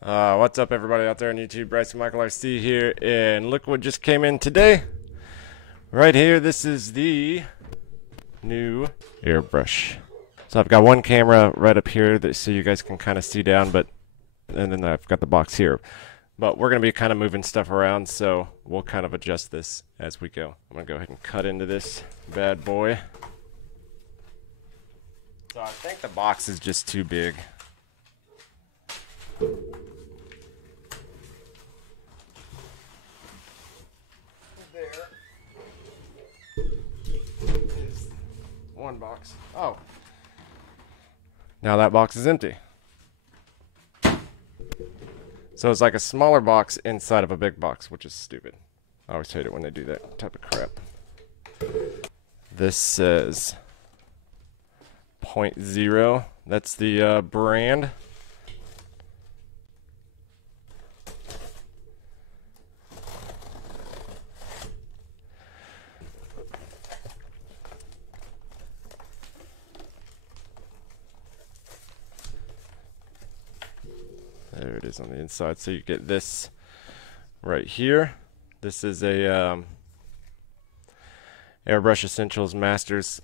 What's up, everybody out there on YouTube? Bryson Michael RC here, and look what just came in today. Right here, this is the new airbrush. So I've got one camera right up here that so you guys can kind of see down, and then I've got the box here. But we're going to be kind of moving stuff around, so we'll kind of adjust this as we go. I'm going to go ahead and cut into this bad boy. So I think the box is just too big. There is one box. Oh. Now that box is empty. So it's like a smaller box inside of a big box, which is stupid. I always hate it when they do that type of crap. This says PointZero. That's the brand. There it is on the inside. So you get this right here. This is a Airbrush Essentials Masters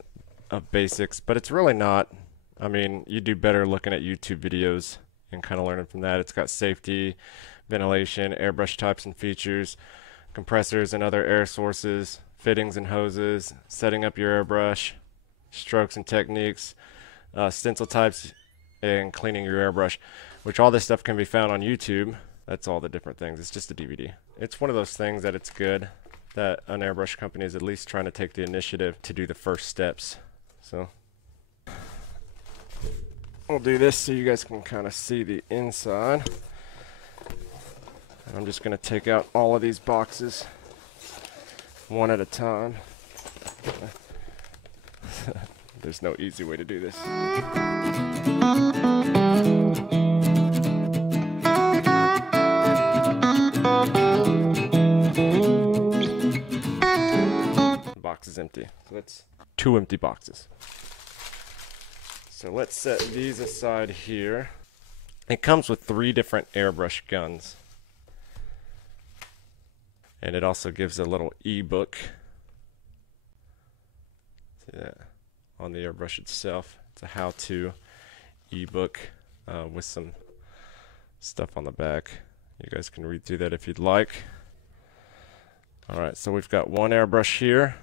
of Basics, but it's really not. I mean, you do better looking at YouTube videos and kind of learning from that. It's got safety, ventilation, airbrush types and features, compressors and other air sources, fittings and hoses, setting up your airbrush, strokes and techniques, stencil types, and cleaning your airbrush, which all this stuff can be found on YouTube. That's all the different things. It's just a DVD. It's one of those things that it's good that an airbrush company is at least trying to take the initiative to do the first steps. So we'll do this so you guys can kind of see the inside. And I'm just going to take out all of these boxes one at a time. There's no easy way to do this. The box is empty. So that's two empty boxes. So let's set these aside here. It comes with 3 different airbrush guns. And it also gives a little e-book. See that? On the airbrush itself. It's a how-to ebook with some stuff on the back. You guys can read through that if you'd like. Alright, so we've got one airbrush here.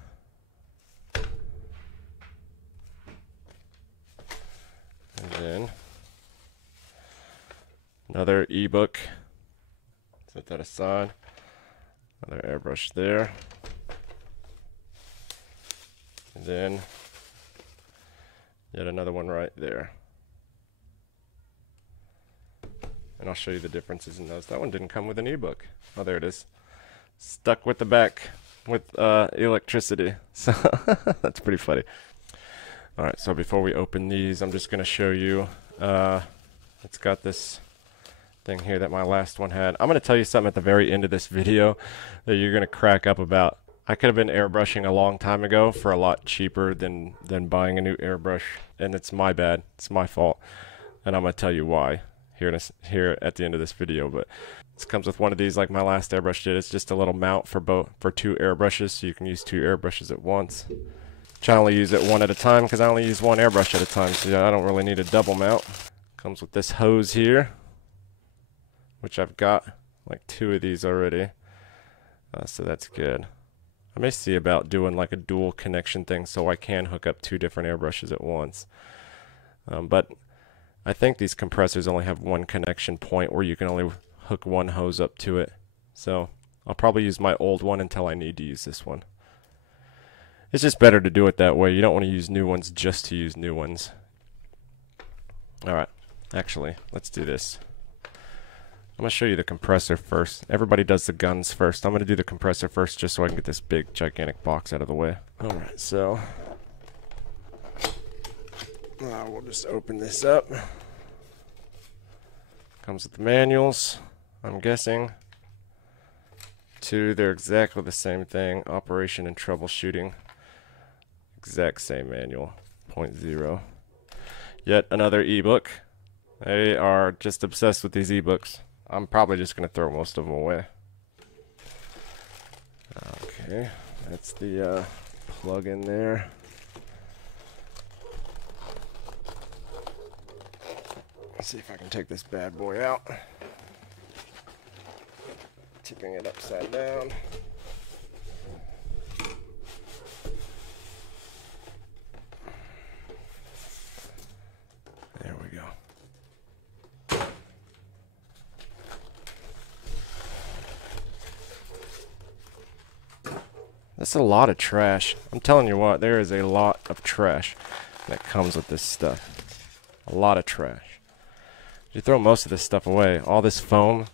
And then another ebook. Set that aside. Another airbrush there. And then yet another one right there. And I'll show you the differences in those. That one didn't come with an ebook. Oh, there it is. Stuck with the back with electricity. So that's pretty funny. Alright, so before we open these, I'm just going to show you. It's got this thing here that my last one had. I'm going to tell you something at the very end of this video that you're going to crack up about. I could have been airbrushing a long time ago for a lot cheaper than buying a new airbrush, and it's my bad. It's my fault, and I'm going to tell you why here at the end of this video. But this comes with one of these like my last airbrush did. It's just a little mount for 2 airbrushes, so you can use 2 airbrushes at once. I only use it one at a time because I only use one airbrush at a time, so yeah, I don't really need a double mount. Comes with this hose here, which I've got like 2 of these already, so that's good. I may see about doing like a dual connection thing so I can hook up 2 different airbrushes at once. But I think these compressors only have one connection point where you can only hook one hose up to it. So I'll probably use my old one until I need to use this one. It's just better to do it that way. You don't want to use new ones just to use new ones. Alright, actually, let's do this. I'm going to show you the compressor first. Everybody does the guns first. I'm going to do the compressor first just so I can get this big, gigantic box out of the way. Alright, so we'll just open this up. Comes with the manuals, I'm guessing. 2, they're exactly the same thing. Operation and troubleshooting. Exact same manual. PointZero. Yet another ebook. They are just obsessed with these ebooks. I'm probably just going to throw most of them away. Okay, that's the plug in there. Let's see if I can take this bad boy out. Tipping it upside down. There we go. That's a lot of trash. I'm telling you what, there is a lot of trash that comes with this stuff. A lot of trash. You throw most of this stuff away. All this foam,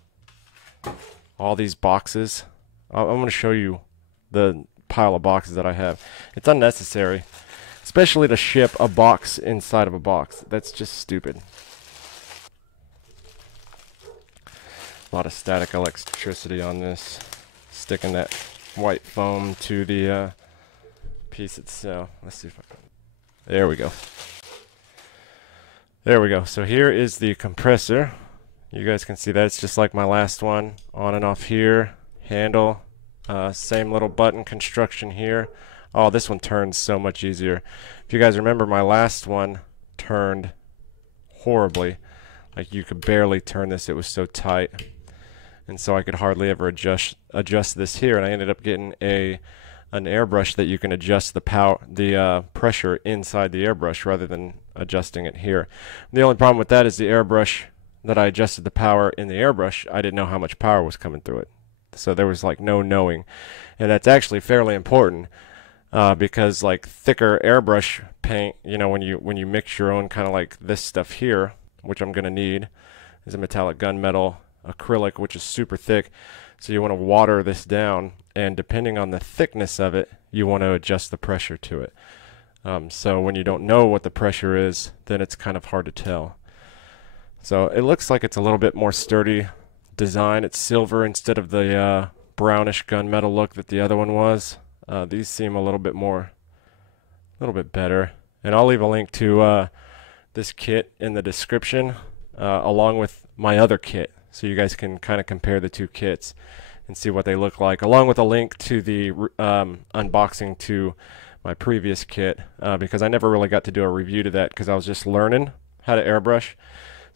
all these boxes. I'm going to show you the pile of boxes that I have. It's unnecessary, especially to ship a box inside of a box. That's just stupid. A lot of static electricity on this. Sticking that white foam to the piece itself. Let's see if I can. There we go. There we go. So here is the compressor. You guys can see that it's just like my last one. On and off here. Handle. Same little button construction here. Oh, this one turns so much easier. If you guys remember, my last one turned horribly. Like you could barely turn this. It was so tight. And so I could hardly ever adjust this here. And I ended up getting an airbrush that you can adjust the pressure inside the airbrush rather than adjusting it here. The only problem with that is the airbrush that I adjusted the power in the airbrush, I didn't know how much power was coming through it. So there was like no knowing. And that's actually fairly important because like thicker airbrush paint, you know, when you mix your own kind of like this stuff here, which I'm going to need, is a metallic gunmetal acrylic, which is super thick. So you want to water this down, and depending on the thickness of it, you want to adjust the pressure to it. So when you don't know what the pressure is, then it's kind of hard to tell. So it looks like it's a little bit more sturdy design. It's silver instead of the brownish gunmetal look that the other one was. These seem a little bit better. And I'll leave a link to this kit in the description, along with my other kit, so you guys can kind of compare the two kits and see what they look like, along with a link to the unboxing to my previous kit, because I never really got to do a review to that because I was just learning how to airbrush.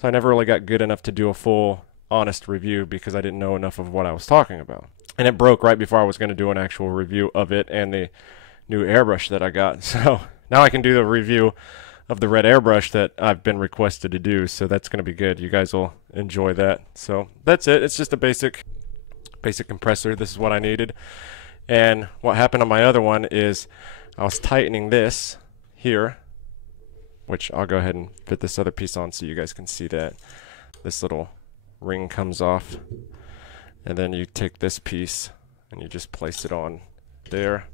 So I never really got good enough to do a full honest review because I didn't know enough of what I was talking about. And it broke right before I was going to do an actual review of it and the new airbrush that I got. So now I can do the review of the red airbrush that I've been requested to do, so that's going to be good. You guys will enjoy that. So that's it. It's just a basic compressor. This is what I needed. And what happened on my other one is I was tightening this here, which I'll go ahead and fit this other piece on so you guys can see that. This little ring comes off, and then you take this piece and you just place it on there.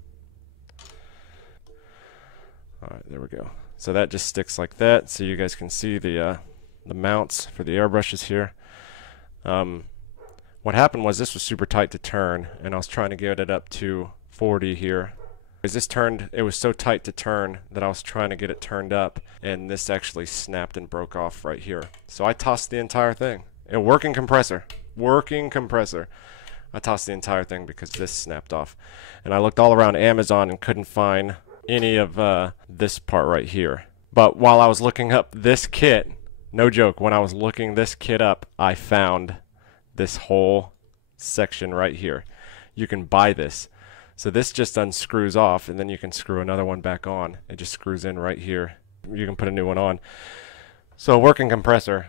Alright, there we go. So that just sticks like that, so you guys can see the mounts for the airbrushes here. What happened was this was super tight to turn, and I was trying to get it up to 40 here. As this turned, it was so tight to turn that I was trying to get it turned up, and this actually snapped and broke off right here. So I tossed the entire thing. A working compressor. I tossed the entire thing because this snapped off. And I looked all around Amazon and couldn't find any of this part right here. But while I was looking up this kit, no joke, when I was looking this kit up, I found this whole section right here. You can buy this. So this just unscrews off, and then you can screw another one back on. It just screws in right here. You can put a new one on. So a working compressor,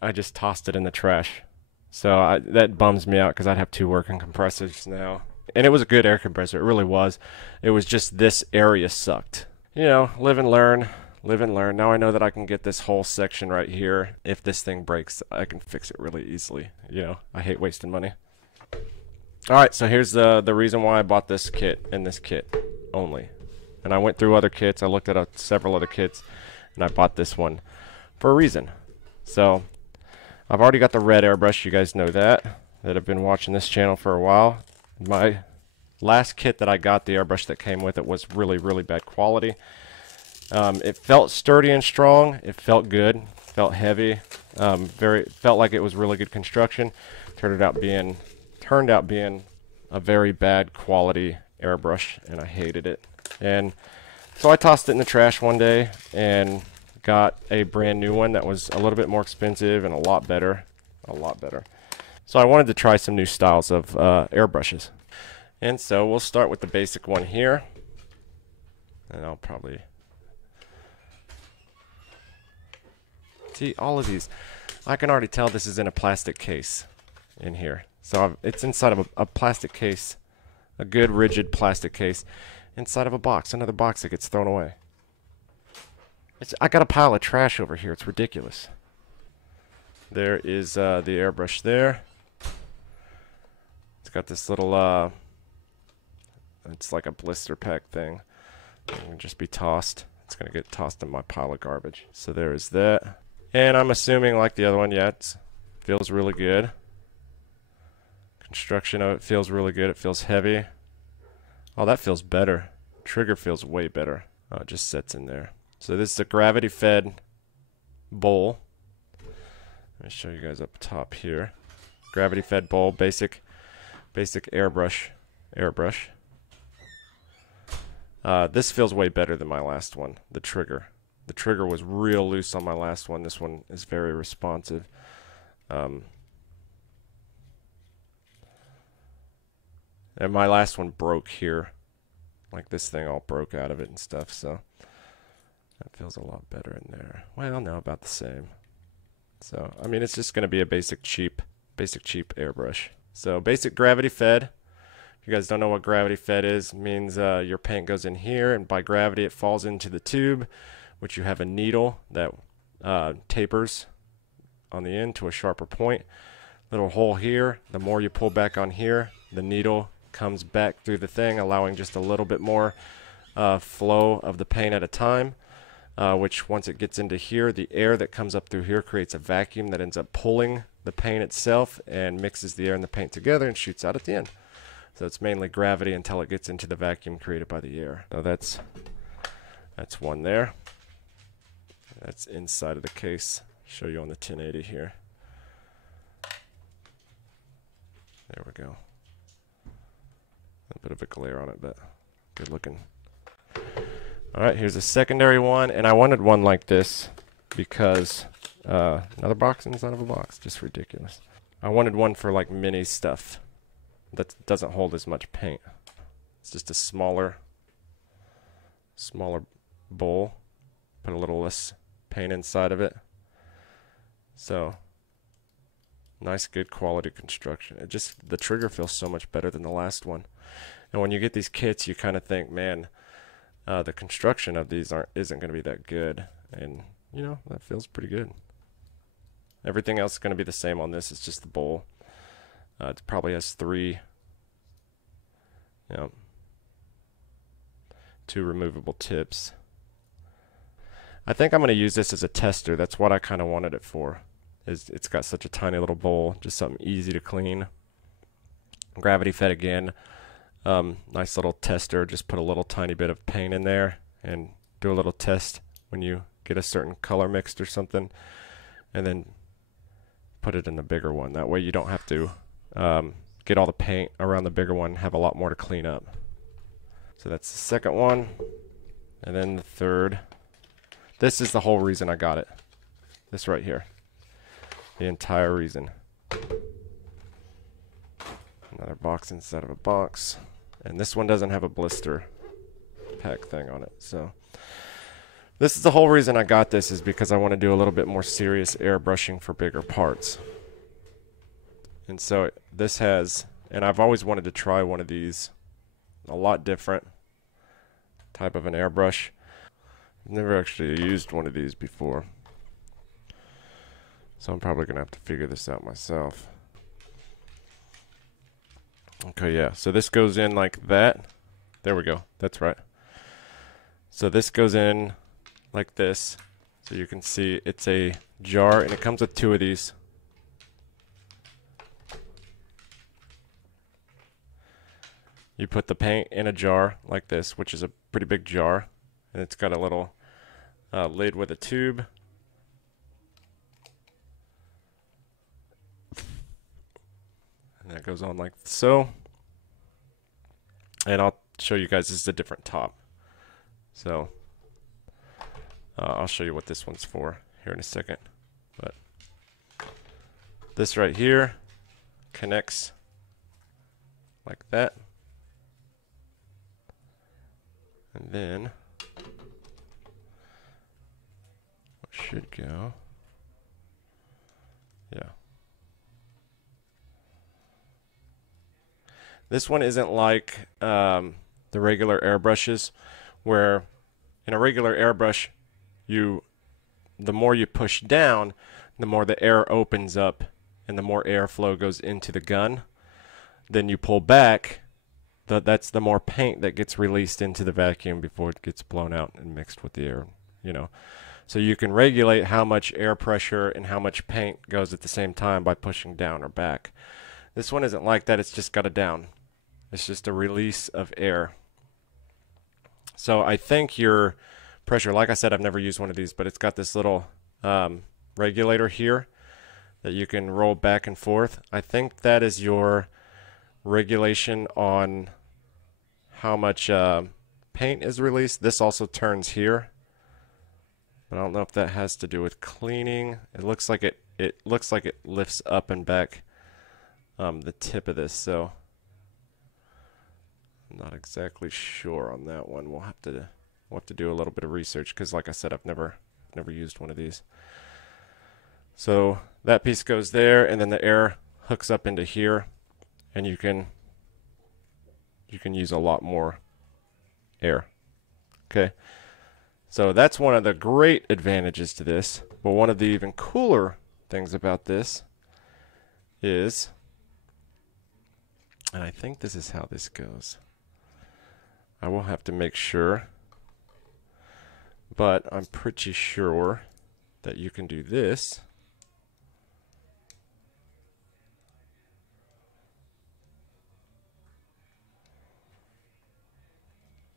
I just tossed it in the trash. So that bums me out because I'd have two working compressors now. And it was a good air compressor. It really was. It was just this area sucked. You know, live and learn. Live and learn. Now I know that I can get this whole section right here. If this thing breaks, I can fix it really easily. You know, I hate wasting money. Alright, so here's the reason why I bought this kit and this kit only. And I went through other kits. I looked at several other kits, and I bought this one for a reason. So I've already got the red airbrush. You guys know that have been watching this channel for a while. My last kit that I got, the airbrush that came with it, was really, really bad quality. It felt sturdy and strong. It felt good. Felt heavy. Felt like it was really good construction. Turned out being a very bad quality airbrush, and I hated it. And so I tossed it in the trash one day and got a brand new one that was a little bit more expensive and a lot better. So I wanted to try some new styles of airbrushes. And so we'll start with the basic one here. And I'll probably see all of these. I can already tell this is in a plastic case in here. So it's inside of a plastic case, a good rigid plastic case, inside of a box, another box that gets thrown away. I got a pile of trash over here. It's ridiculous. There is the airbrush there. It's got this little, it's like a blister pack thing. It can just be tossed. It's going to get tossed in my pile of garbage. So there is that. And I'm assuming, like the other one, yeah, it feels really good. Construction of it feels really good. It feels heavy. Oh, that feels better. Trigger feels way better. Oh, it just sits in there. So this is a gravity-fed bowl. Let me show you guys up top here. Gravity-fed bowl, basic airbrush. This feels way better than my last one, the trigger. The trigger was real loose on my last one. This one is very responsive. And my last one broke here. Like this thing all broke out of it and stuff, so that feels a lot better in there. Well, no, about the same. So, I mean, it's just going to be a basic cheap airbrush. So, basic gravity fed. If you guys don't know what gravity fed is, it means your paint goes in here, and by gravity it falls into the tube, which you have a needle that tapers on the end to a sharper point. Little hole here. The more you pull back on here, the needle comes back through the thing, allowing just a little bit more flow of the paint at a time, which once it gets into here, the air that comes up through here creates a vacuum that ends up pulling the paint itself and mixes the air and the paint together and shoots out at the end. So it's mainly gravity until it gets into the vacuum created by the air. So that's one there. That's inside of the case. Show you on the 1080 here. There we go. A bit of a glare on it, but good looking. Alright, here's a secondary one, and I wanted one like this because another box inside of a box, just ridiculous. I wanted one for like mini stuff that doesn't hold as much paint. It's just a smaller bowl. Put a little less paint inside of it. So nice, good quality construction. The trigger feels so much better than the last one. And when you get these kits, you kind of think, man, the construction of these isn't going to be that good. And, you know, that feels pretty good. Everything else is going to be the same on this. It's just the bowl. It probably has 2 removable tips. I think I'm going to use this as a tester. That's what I kind of wanted it for. It's got such a tiny little bowl, just something easy to clean. Gravity fed again. Nice little tester. Just put a little tiny bit of paint in there and do a little test when you get a certain color mixed or something, and then put it in the bigger one. That way you don't have to get all the paint around the bigger one, have a lot more to clean up. So that's the second one. And then the third. This is the whole reason I got it. This right here. The entire reason. Another box inside of a box. And this one doesn't have a blister pack thing on it. So this is the whole reason I got this, is because I want to do a little bit more serious airbrushing for bigger parts. And so this has, and I've always wanted to try one of these, a lot different type of an airbrush. I've never actually used one of these before, so I'm probably gonna have to figure this out myself. Okay, yeah, so this goes in like that. There we go, that's right. So this goes in like this. So you can see it's a jar, and it comes with 2 of these. You put the paint in a jar like this, which is a pretty big jar, and it's got a little lid with a tube. And that goes on like so. And I'll show you guys, this is a different top. So I'll show you what this one's for here in a second. But this right here connects like that. And then what should go, yeah. This one isn't like the regular airbrushes, where in a regular airbrush, the more you push down, the more the air opens up and the more airflow goes into the gun. Then you pull back, that's the more paint that gets released into the vacuum before it gets blown out and mixed with the air, you know. So you can regulate how much air pressure and how much paint goes at the same time by pushing down or back. This one isn't like that, it's just got a down. It's just a release of air. So I think your pressure, like I said, I've never used one of these, but it's got this little regulator here that you can roll back and forth. I think that is your regulation on how much paint is released. This also turns here, but I don't know if that has to do with cleaning. It looks like it looks like it lifts up and back the tip of this, so I'm not exactly sure on that one. We'll have to do a little bit of research, because like I said, I've never used one of these. So that piece goes there, and then the air hooks up into here, and you can use a lot more air. Okay, so that's one of the great advantages to this. But one of the even cooler things about this is, and I think this is how this goes, I will have to make sure, but I'm pretty sure that you can do this.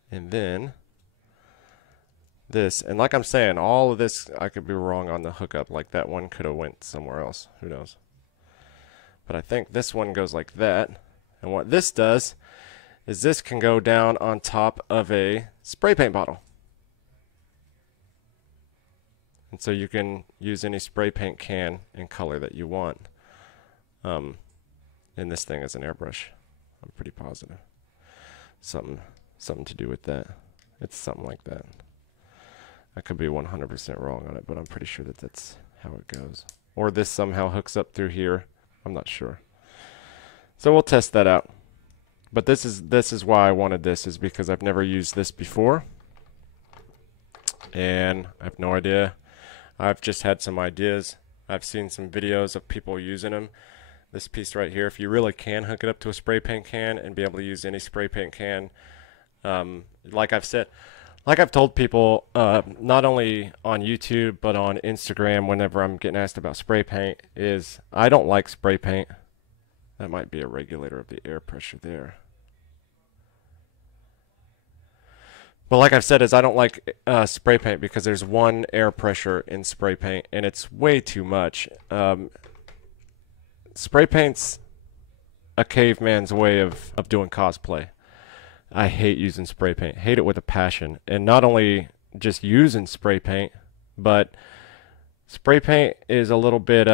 And then this, and like I'm saying, all of this, I could be wrong on the hookup, like that one could have went somewhere else, who knows. But I think this one goes like that, and what this does is this can go down on top of a spray paint bottle. And so you can use any spray paint can and color that you want in this thing as an airbrush. I'm pretty positive. Something to do with that. It's something like that. I could be 100% wrong on it, but I'm pretty sure that that's how it goes. Or this somehow hooks up through here. I'm not sure. So we'll test that out. But this is why I wanted this, is because I've never used this before, and I have no idea. I've just had some ideas. I've seen some videos of people using them. This piece right here, if you really can hook it up to a spray paint can and be able to use any spray paint can, like I've said, like I've told people, not only on YouTube but on Instagram, whenever I'm getting asked about spray paint, is I don't like spray paint. That might be a regulator of the air pressure there. But like I've said, is I don't like spray paint because there's one air pressure in spray paint, and it's way too much. Spray paint's a caveman's way of doing cosplay. I hate using spray paint. Hate it with a passion. And not only just using spray paint, but spray paint is a little bit,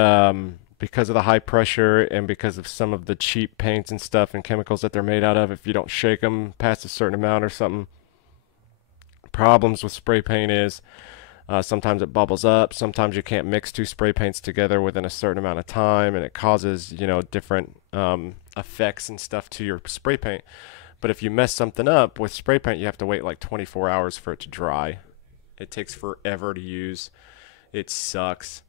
because of the high pressure and because of some of the cheap paints and stuff and chemicals that they're made out of, if you don't shake them past a certain amount or something, problems with spray paint is sometimes it bubbles up, sometimes you can't mix two spray paints together within a certain amount of time, and it causes, you know, different effects and stuff to your spray paint. But if you mess something up with spray paint, you have to wait like 24 hours for it to dry. It takes forever to use. It sucks.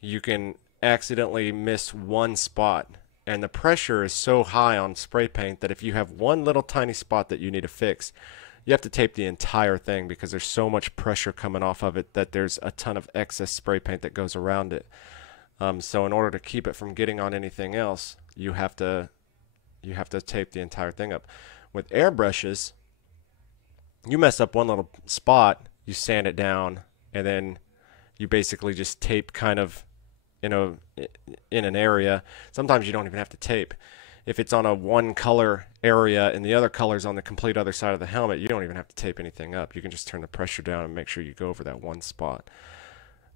You can accidentally miss one spot, and the pressure is so high on spray paint that if you have one little tiny spot that you need to fix, you have to tape the entire thing, because there's so much pressure coming off of it that there's a ton of excess spray paint that goes around it. So in order to keep it from getting on anything else, you have to tape the entire thing up. With airbrushes, you mess up one little spot, you sand it down, and then you basically just tape kind of in an area. Sometimes you don't even have to tape. if it's on a one color area and the other color's on the complete other side of the helmet, you don't even have to tape anything up. You can just turn the pressure down and make sure you go over that one spot.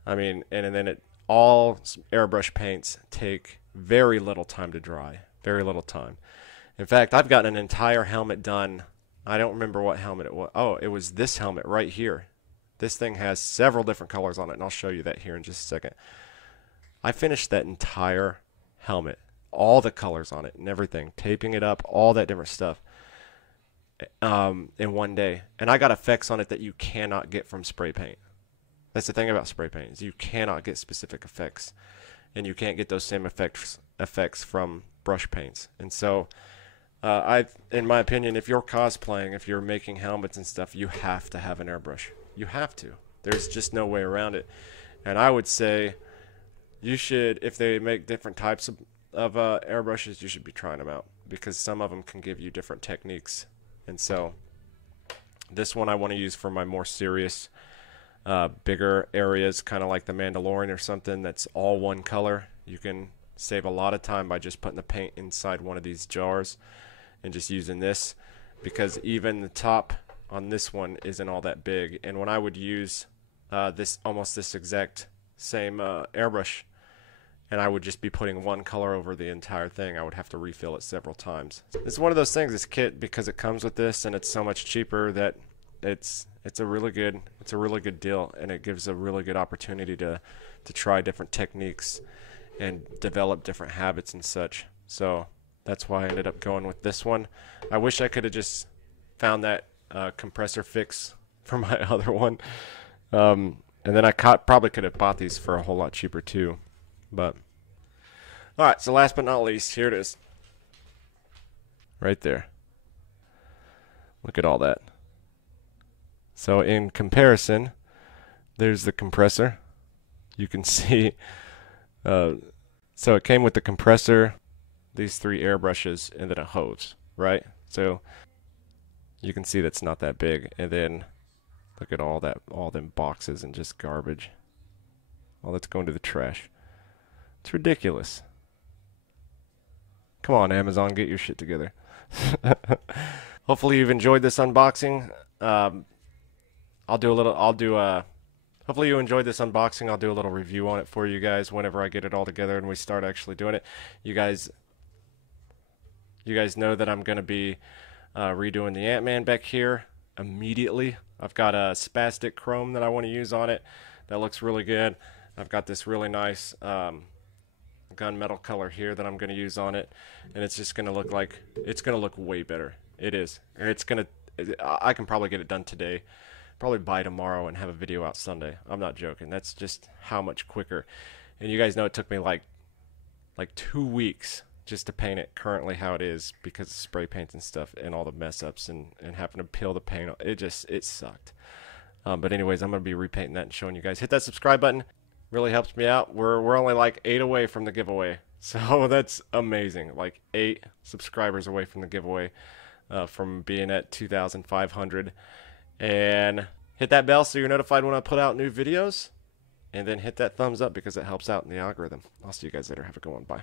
I mean, and then all airbrush paints take very little time to dry. Very little time. In fact, I've gotten an entire helmet done. I don't remember what helmet it was. Oh, it was this helmet right here. This thing has several different colors on it, and I'll show you that here in just a second. I finished that entire helmet, all the colors on it and everything, taping it up, all that different stuff, in one day. And I got effects on it that you cannot get from spray paint. That's the thing about spray paint, is you cannot get specific effects, and you can't get those same effects from brush paints. And so in my opinion, if you're cosplaying, if you're making helmets and stuff, you have to have an airbrush. You have to. There's just no way around it. And I would say you should, if they make different types of airbrushes, you should be trying them out, because some of them can give you different techniques. And so this one I want to use for my more serious, bigger areas, kind of like the Mandalorian or something that's all one color. You can save a lot of time by just putting the paint inside one of these jars and just using this, because even the top on this one isn't all that big. And when I would use almost this exact same airbrush, and I would just be putting one color over the entire thing, I would have to refill it several times. It's one of those things, this kit, because it comes with this and it's so much cheaper, that it's a really good deal, and it gives a really good opportunity to try different techniques and develop different habits and such. So that's why I ended up going with this one. I wish I could have just found that compressor fix for my other one, and then I probably could have bought these for a whole lot cheaper too. But alright, so last but not least, here it is right there. Look at all that. So in comparison, there's the compressor. You can see so it came with the compressor, these 3 airbrushes, and then a hose, right? So you can see that's not that big. And then look at all them boxes and just garbage. All that's going to the trash. It's ridiculous. Come on, Amazon, get your shit together. Hopefully you've enjoyed this unboxing. Hopefully you enjoyed this unboxing. I'll do a little review on it for you guys whenever I get it all together and we start actually doing it. You guys know that I'm going to be redoing the Ant-Man back here immediately. I've got a spastic chrome that I want to use on it. That looks really good. I've got this really nice gunmetal color here that I'm going to use on it, and it's just going to look like, it's going to look way better. It is. And I can probably get it done today, probably by tomorrow, and have a video out Sunday. I'm not joking. That's just how much quicker. And you guys know it took me like 2 weeks just to paint it currently how it is, because of spray paints and stuff and all the mess ups and having to peel the paint. It sucked. But anyways, I'm going to be repainting that and showing you guys. Hit that subscribe button. Really helps me out. We're only like 8 away from the giveaway. So that's amazing. Like 8 subscribers away from the giveaway, from being at 2,500. And hit that bell so you're notified when I put out new videos. And then hit that thumbs up, because it helps out in the algorithm. I'll see you guys later. Have a good one. Bye.